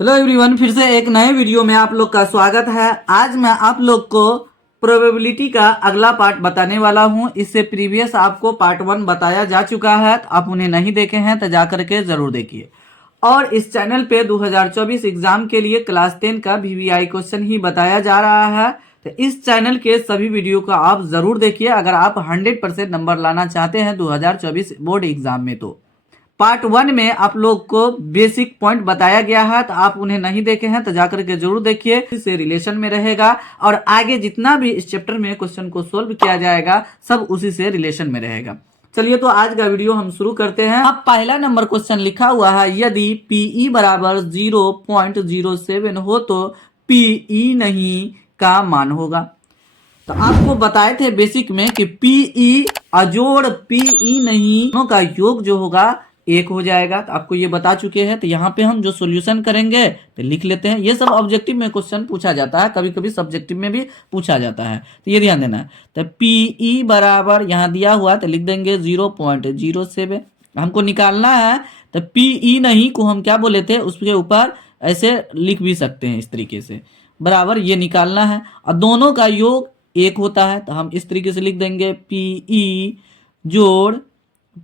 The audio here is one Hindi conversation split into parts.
हेलो एवरीवन, फिर से एक नए वीडियो में आप लोग का स्वागत है। आज मैं आप लोग को प्रोबेबिलिटी का अगला पार्ट बताने वाला हूं। इससे प्रीवियस आपको पार्ट 1 बताया जा चुका है, तो आप उन्हें नहीं देखे हैं तो जा करके जरूर देखिए। और इस चैनल पे 2024 एग्जाम के लिए क्लास 10 का वीवीआई क्वेश्चन ही बताया जा रहा है। तो इस चैनल के सभी वीडियो को आप जरूर देखिए अगर आप 100% नंबर लाना चाहते हैं 2024 बोर्ड एग्जाम में। तो पार्ट 1 में आप लोग को बेसिक पॉइंट बताया गया है, तो आप उन्हें नहीं देखे हैं तो जाकर के जरूर देखिए। इससे रिलेशन में रहेगा और आगे जितना भी इस चैप्टर में क्वेश्चन को सोल्व किया जाएगा सब उसी से रिलेशन में रहेगा। चलिए तो आज का वीडियो हम शुरू करते हैं। अब पहला नंबर क्वेश्चन लिखा हुआ है, यदि पीई बराबर 0.07 हो तो पीई नहीं का मान होगा। तो आपको बताए थे बेसिक में कि पीई अजोड़ पीई नहीं का योग जो होगा 1 हो जाएगा। तो आपको ये बता चुके हैं। तो यहाँ पे हम जो सॉल्यूशन करेंगे तो लिख लेते हैं। ये सब ऑब्जेक्टिव में क्वेश्चन पूछा जाता है, कभी कभी सब्जेक्टिव में भी पूछा जाता है, तो ये ध्यान देना है। तो पीई बराबर यहाँ दिया हुआ तो लिख देंगे 0.07 हमको निकालना है। तो पीई नहीं को हम क्या बोले थे, उसके ऊपर ऐसे लिख भी सकते हैं इस तरीके से, बराबर ये निकालना है। और दोनों का योग 1 होता है तो हम इस तरीके से लिख देंगे पीई जोड़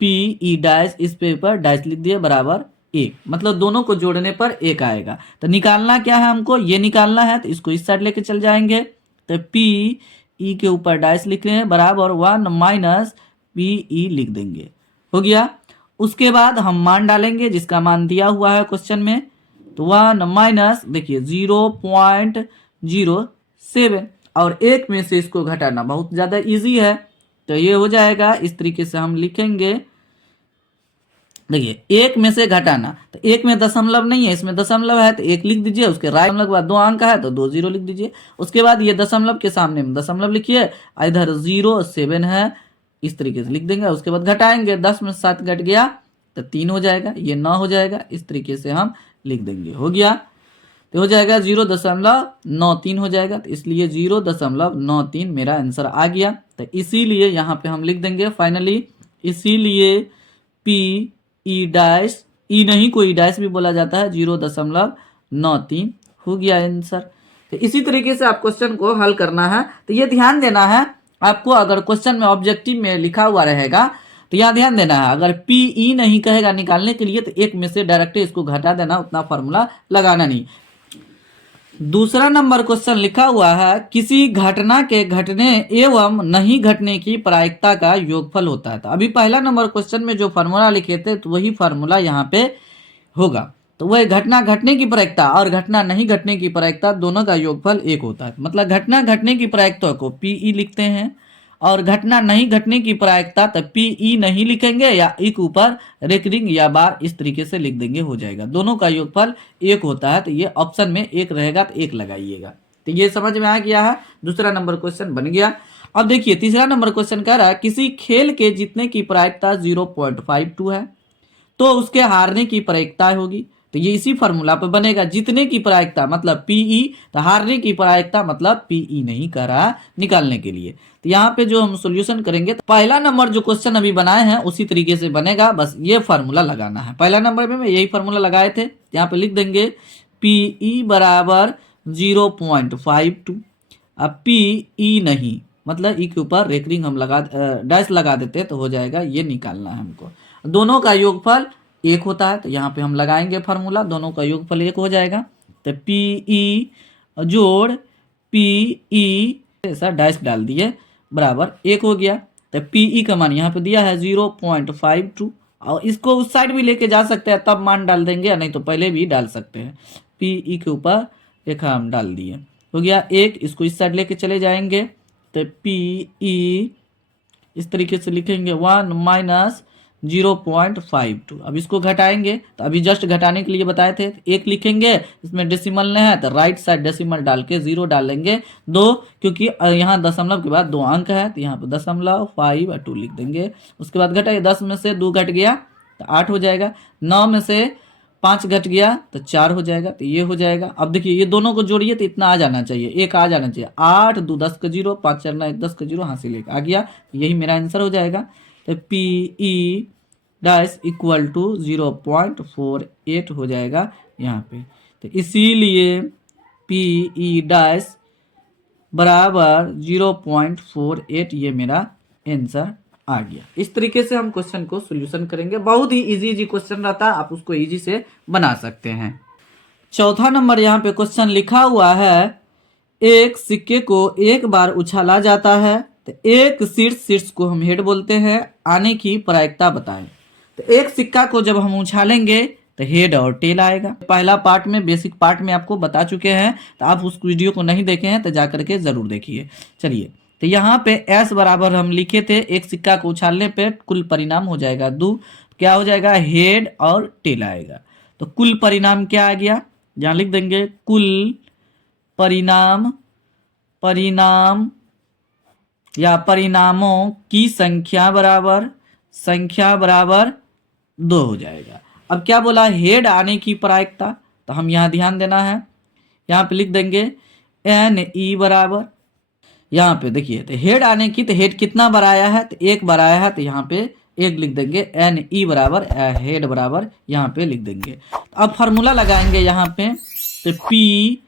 पीई डैश, इस पे ऊपर डैश लिख दिए बराबर 1, मतलब दोनों को जोड़ने पर 1 आएगा। तो निकालना क्या है, हमको ये निकालना है तो इसको इस साइड लेके चल जाएंगे। तो पी ई के ऊपर डैश लिख रहे हैं बराबर 1 माइनस पी ई लिख देंगे, हो गया। उसके बाद हम मान डालेंगे जिसका मान दिया हुआ है क्वेश्चन में। तो 1 माइनस देखिए 0.07 और 1 में से इसको घटाना बहुत ज़्यादा इजी है। तो ये हो जाएगा इस तरीके से हम लिखेंगे। देखिए 1 में से घटाना, तो 1 में दशमलव नहीं है, इसमें दशमलव है तो 1 लिख दीजिए। उसके राइट दशमलव के बाद 2 अंक है तो 2 0 लिख दीजिए। उसके बाद ये दशमलव के सामने में दशमलव लिखिए, इधर 0.7 है, इस तरीके से लिख देंगे। उसके बाद घटाएंगे, 10 में 7 घट गया तो 3 हो जाएगा, ये 9 हो जाएगा, इस तरीके से हम लिख देंगे, हो गया। तो हो जाएगा 0.93 हो जाएगा, तो इसलिए 0.93 मेरा आंसर आ गया। तो इसीलिए यहाँ पे हम लिख देंगे फाइनली, इसीलिए पी ई डैश, ई नहीं को ई डैश भी बोला जाता है, 0.93 हो गया आंसर। तो इसी तरीके से आप क्वेश्चन को हल करना है। तो ये ध्यान देना है आपको, अगर क्वेश्चन में ऑब्जेक्टिव में लिखा हुआ रहेगा तो यहाँ ध्यान देना है, अगर पी ई नहीं कहेगा निकालने के लिए तो 1 में से डायरेक्ट इसको घटा देना, उतना फॉर्मूला लगाना नहीं। दूसरा नंबर क्वेश्चन लिखा हुआ है, किसी घटना के घटने एवं नहीं घटने की प्रायिकता का योगफल होता है। तो अभी पहला नंबर क्वेश्चन में जो फार्मूला लिखे थे तो वही फार्मूला यहाँ पे होगा। तो वह घटना घटने की प्रायिकता और घटना नहीं घटने की प्रायिकता दोनों का योगफल 1 होता है। मतलब घटना घटने की प्रायिकता को पीई लिखते हैं और घटना नहीं घटने की प्रायिकता तो पीई नहीं लिखेंगे या एक ऊपर रेकरिंग या बार इस तरीके से लिख देंगे, हो जाएगा। दोनों का योगफल 1 होता है, तो ये ऑप्शन में 1 रहेगा तो 1 लगाइएगा। तो ये समझ में आ गया है, दूसरा नंबर क्वेश्चन बन गया। अब देखिए तीसरा नंबर क्वेश्चन कह रहा है, किसी खेल के जीतने की प्रायिकता 0.52 है तो उसके हारने की प्रायिकता होगी। तो ये इसी फॉर्मूला पे बनेगा, जीतने की प्रायिकता मतलब पीई, तो हारने की प्रायिकता मतलब पीई नहीं कर रहा निकालने के लिए। तो यहाँ पे जो हम सॉल्यूशन करेंगे, तो पहला नंबर जो क्वेश्चन अभी बनाए हैं उसी तरीके से बनेगा, बस ये फार्मूला लगाना है। पहला नंबर में यही फार्मूला लगाए थे, यहाँ पे लिख देंगे पीई बराबर 0.52। अब पीई नहीं मतलब ई के ऊपर रेकरिंग हम लगा डैश लगा देते तो हो जाएगा, ये निकालना है हमको। दोनों का योगफल 1 होता है, तो यहाँ पे हम लगाएंगे फार्मूला, दोनों का योगफल 1 हो जाएगा। तो पीई जोड़ पीई ऐसा डैश डाल दिए बराबर 1 हो गया। तो पीई का मान यहाँ पे दिया है 0.52 और इसको उस साइड भी लेके जा सकते हैं, तब मान डाल देंगे, या नहीं तो पहले भी डाल सकते हैं। पीई के ऊपर एक हम डाल दिए, हो गया 1, इसको इस साइड लेके चले जाएंगे। तो पीई इस तरीके से लिखेंगे 1 माइनस 0.52। अब इसको घटाएंगे, तो अभी जस्ट घटाने के लिए बताए थे, 1 लिखेंगे, इसमें डेसिमल नहीं है तो राइट साइड डेसिमल डाल के 0 डालेंगे 2, क्योंकि यहाँ दशमलव के बाद 2 अंक है तो यहाँ पर 0.52 लिख देंगे। उसके बाद घटाइए, 10 में से 2 घट गया तो 8 हो जाएगा, 9 में से 5 घट गया तो 4 हो जाएगा, तो ये हो जाएगा। अब देखिए ये दोनों को जोड़िए तो इतना आ जाना चाहिए, 1 आ जाना चाहिए, 8 2 10 का 0, 5 4 9 1 10 का 0, हासिल 1 आ गया, यही मेरा आंसर हो जाएगा। तो पीई डैश इक्वल टू 0.48 हो जाएगा यहाँ पे। तो इसीलिए पी ई डैश बराबर 0.48 ये मेरा आंसर आ गया। इस तरीके से हम क्वेश्चन को सोल्यूशन करेंगे। बहुत ही इजी क्वेश्चन रहता है, आप उसको इजी से बना सकते हैं। चौथा नंबर यहाँ पे क्वेश्चन लिखा हुआ है, एक सिक्के को एक बार उछाला जाता है तो एक शीर्ष को हम हेड बोलते हैं, आने की प्रायिकता बताएं। तो एक सिक्का को जब हम उछालेंगे तो हेड और टेल आएगा। पहला पार्ट में, बेसिक पार्ट में आपको बता चुके हैं, तो आप उस वीडियो को नहीं देखे हैं तो जा करके जरूर देखिए। चलिए, तो यहाँ पे एस बराबर हम लिखे थे, एक सिक्का को उछालने पे कुल परिणाम हो जाएगा 2, क्या हो जाएगा, हेड और टेल आएगा। तो कुल परिणाम क्या आ गया, यहाँ लिख देंगे कुल परिणाम या परिणामों की संख्या बराबर 2 हो जाएगा। अब क्या बोला, हेड आने की प्रायिकता, तो हम यहाँ ध्यान देना है, यहाँ पे लिख देंगे एन ई बराबर, यहाँ पे देखिए तो हेड आने की, तो हेड कितना बार आया है, तो एक बार आया है, तो यहाँ पे एक लिख देंगे, एन ई बराबर हेड बराबर यहाँ पे लिख देंगे। तो अब फार्मूला लगाएंगे यहाँ पे, तो पी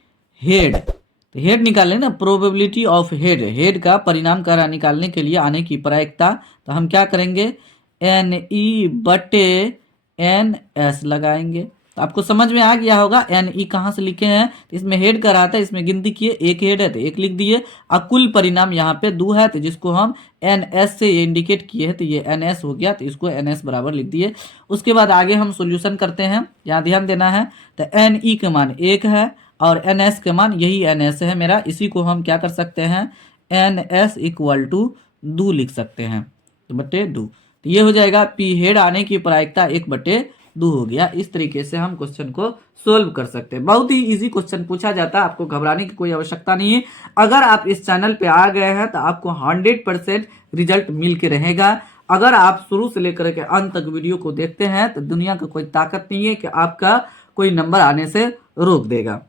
हेड, तो हेड निकालें ना, प्रोबेबिलिटी ऑफ हेड का परिणाम का निकालने के लिए आने की प्रायिकता, तो हम क्या करेंगे, एन ई बटे एन एस लगाएंगे। तो आपको समझ में आ गया होगा एन ई कहाँ से लिखे हैं, तो इसमें हेड का रहा था, इसमें गिनती किए, एक हेड है तो एक लिख दिए, और कुल परिणाम यहाँ पे 2 है, तो जिसको हम एन एस से इंडिकेट किए हैं, तो ये एन एस हो गया, तो इसको एन एस बराबर लिख दिए। उसके बाद आगे हम सोल्यूशन करते हैं, यहाँ ध्यान देना है, तो एन ई के मान 1 है और एन एस के मान, यही एन एस है मेरा, इसी को हम क्या कर सकते हैं, एन एस इक्वल टू 2 लिख सकते हैं, तो बटे 2, तो ये हो जाएगा पी हेड आने की प्रायिकता 1/2 हो गया। इस तरीके से हम क्वेश्चन को सोल्व कर सकते हैं। बहुत ही इजी क्वेश्चन पूछा जाता है, आपको घबराने की कोई आवश्यकता नहीं है। अगर आप इस चैनल पे आ गए हैं तो आपको 100% रिजल्ट मिल के रहेगा। अगर आप शुरू से लेकर के अंत तक वीडियो को देखते हैं तो दुनिया का कोई ताकत नहीं है कि आपका कोई नंबर आने से रोक देगा।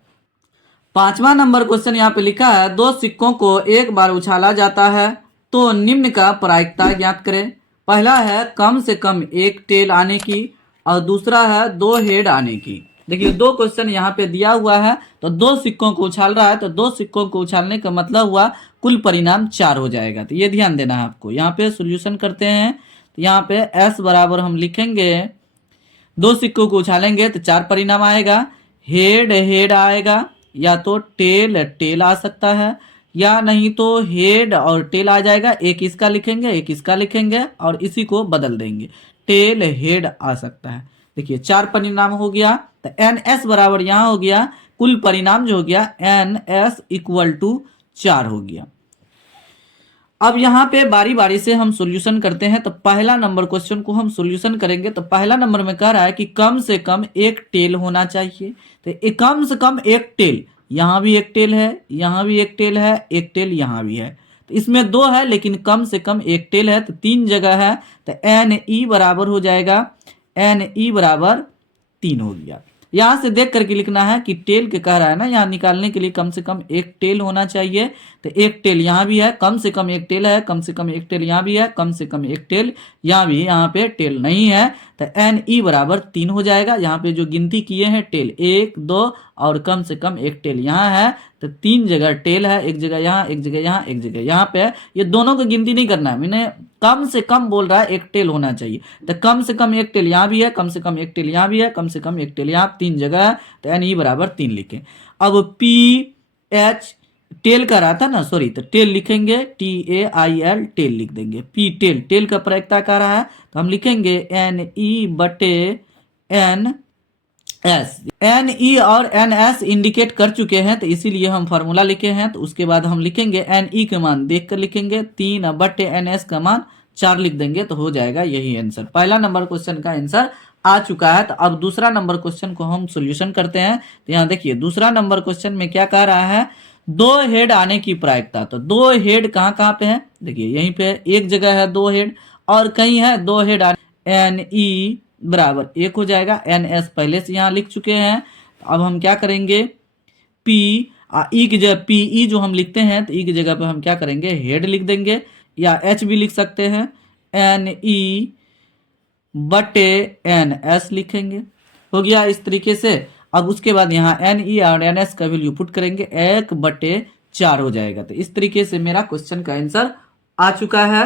5वां नंबर क्वेश्चन यहाँ पे लिखा है, 2 सिक्कों को एक बार उछाला जाता है तो निम्न का प्रायिकता ज्ञात करें। पहला है कम से कम एक टेल आने की और दूसरा है 2 हेड आने की। देखिए 2 क्वेश्चन यहाँ पे दिया हुआ है, तो 2 सिक्कों को उछाल रहा है, तो 2 सिक्कों को उछालने का मतलब हुआ कुल परिणाम 4 हो जाएगा। तो ये ध्यान देना है आपको। यहाँ पे सोल्यूशन करते हैं, तो यहाँ पे एस बराबर हम लिखेंगे, 2 सिक्कों को उछालेंगे तो 4 परिणाम आएगा, हेड आएगा, या तो टेल आ सकता है, या नहीं तो हेड और टेल आ जाएगा, एक इसका लिखेंगे एक इसका लिखेंगे और इसी को बदल देंगे, टेल हेड आ सकता है। देखिए 4 परिणाम हो गया, तो एन एस बराबर यहाँ हो गया, कुल परिणाम जो हो गया एन एस इक्वल टू 4 हो गया। अब यहाँ पे बारी बारी से हम सॉल्यूशन करते हैं। तो पहला नंबर क्वेश्चन को हम सॉल्यूशन करेंगे, तो पहला नंबर में कह रहा है कि कम से कम एक टेल होना चाहिए। तो कम से कम एक टेल, यहाँ भी एक टेल है, यहाँ भी एक टेल है, एक टेल यहाँ भी है, तो इसमें 2 है लेकिन कम से कम एक टेल है, तो 3 जगह है, तो एन ई बराबर हो जाएगा, एन ई बराबर 3 हो गया। यहाँ से देख करके लिखना है कि टेल के कह रहा है ना, यहाँ निकालने के लिए कम से कम एक टेल होना चाहिए, तो एक टेल यहाँ भी है, कम से कम एक टेल है, कम से कम एक टेल यहाँ भी है, कम से कम एक टेल यहाँ भी, यहाँ पे टेल नहीं है, तो एन ई बराबर 3 हो जाएगा। यहाँ पे जो गिनती किए हैं टेल 1 2 और कम से कम एक टेल यहाँ है, तो 3 जगह टेल है, एक जगह यहाँ, एक जगह यहाँ, एक जगह यहाँ पे। ये दोनों को गिनती नहीं करना है, मैंने कम से कम बोल रहा है एक टेल होना चाहिए, तो कम से कम एक टेल यहाँ भी है, कम से कम एक टेल यहाँ भी है, कम से कम एक टेल यहाँ, 3 जगह है, तो एन ई बराबर 3 लिखें। अब पी एच टेल का रहा था ना, सॉरी, तो टेल लिखेंगे, TAIL टेल लिख देंगे, पी टेल का प्रायिकता का रहा है, तो हम लिखेंगे एन ई बटे एन एस। एन ई और एन एस इंडिकेट कर चुके हैं, तो इसीलिए हम फार्मूला लिखे हैं। तो उसके बाद हम लिखेंगे एन ई के मान देख कर लिखेंगे, 3 बटे एन एस का मान 4 लिख देंगे, तो हो जाएगा यही आंसर। पहला नंबर क्वेश्चन का आंसर आ चुका है। तो अब दूसरा नंबर क्वेश्चन को हम सोल्यूशन करते हैं। तो यहाँ देखिए दूसरा नंबर क्वेश्चन में क्या कह रहा है, 2 हेड आने की प्रायिकता। तो 2 हेड कहाँ कहाँ पे है, देखिए यहीं पे एक जगह है 2 हेड, और कहीं है 2 हेड आने, एन ई बराबर 1 हो जाएगा, एन एस पहले से यहाँ लिख चुके हैं। अब हम क्या करेंगे, पी ई की जगह पी ई जो हम लिखते हैं, तो ई की जगह पे हम क्या करेंगे, हेड लिख देंगे, या एच भी लिख सकते हैं, एन ई बटे एन एस लिखेंगे, हो गया इस तरीके से। अब उसके बाद यहाँ एन ई और एन एस का वैल्यू पुट करेंगे, 1/4 हो जाएगा। तो इस तरीके से मेरा क्वेश्चन का आंसर आ चुका है।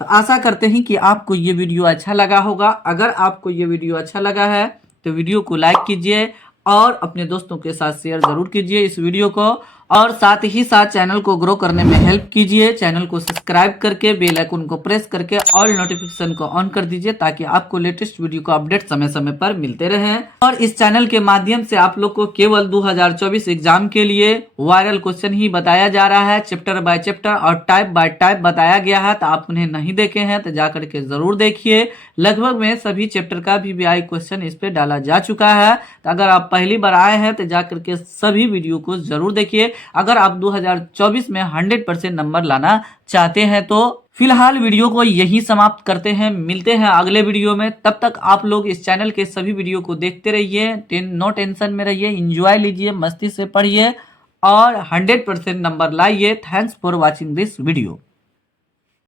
तो आशा करते हैं कि आपको ये वीडियो अच्छा लगा होगा। अगर आपको ये वीडियो अच्छा लगा है तो वीडियो को लाइक कीजिए और अपने दोस्तों के साथ शेयर जरूर कीजिए इस वीडियो को, और साथ ही साथ चैनल को ग्रो करने में हेल्प कीजिए। चैनल को सब्सक्राइब करके बेल आइकन को प्रेस करके ऑल नोटिफिकेशन को ऑन कर दीजिए ताकि आपको लेटेस्ट वीडियो का अपडेट समय समय पर मिलते रहें। और इस चैनल के माध्यम से आप लोग को केवल 2024 एग्जाम के लिए वायरल क्वेश्चन ही बताया जा रहा है, चैप्टर बाय चैप्टर और टाइप बाय टाइप बताया गया है। तो आप उन्हें नहीं देखे हैं तो जाकर के जरूर देखिए। लगभग में सभी चैप्टर का भी आई क्वेश्चन इस पे डाला जा चुका है। तो अगर आप पहली बार आए हैं तो जाकर के सभी वीडियो को जरूर देखिए अगर आप 2024 में 100% नंबर लाना चाहते हैं। तो फिलहाल वीडियो को यही समाप्त करते हैं, मिलते हैं अगले वीडियो में। तब तक आप लोग इस चैनल के सभी वीडियो को देखते रहिए, नो टेंशन में रहिए, एंजॉय लीजिए, मस्ती से पढ़िए और 100% नंबर लाइए। Thanks for watching this video.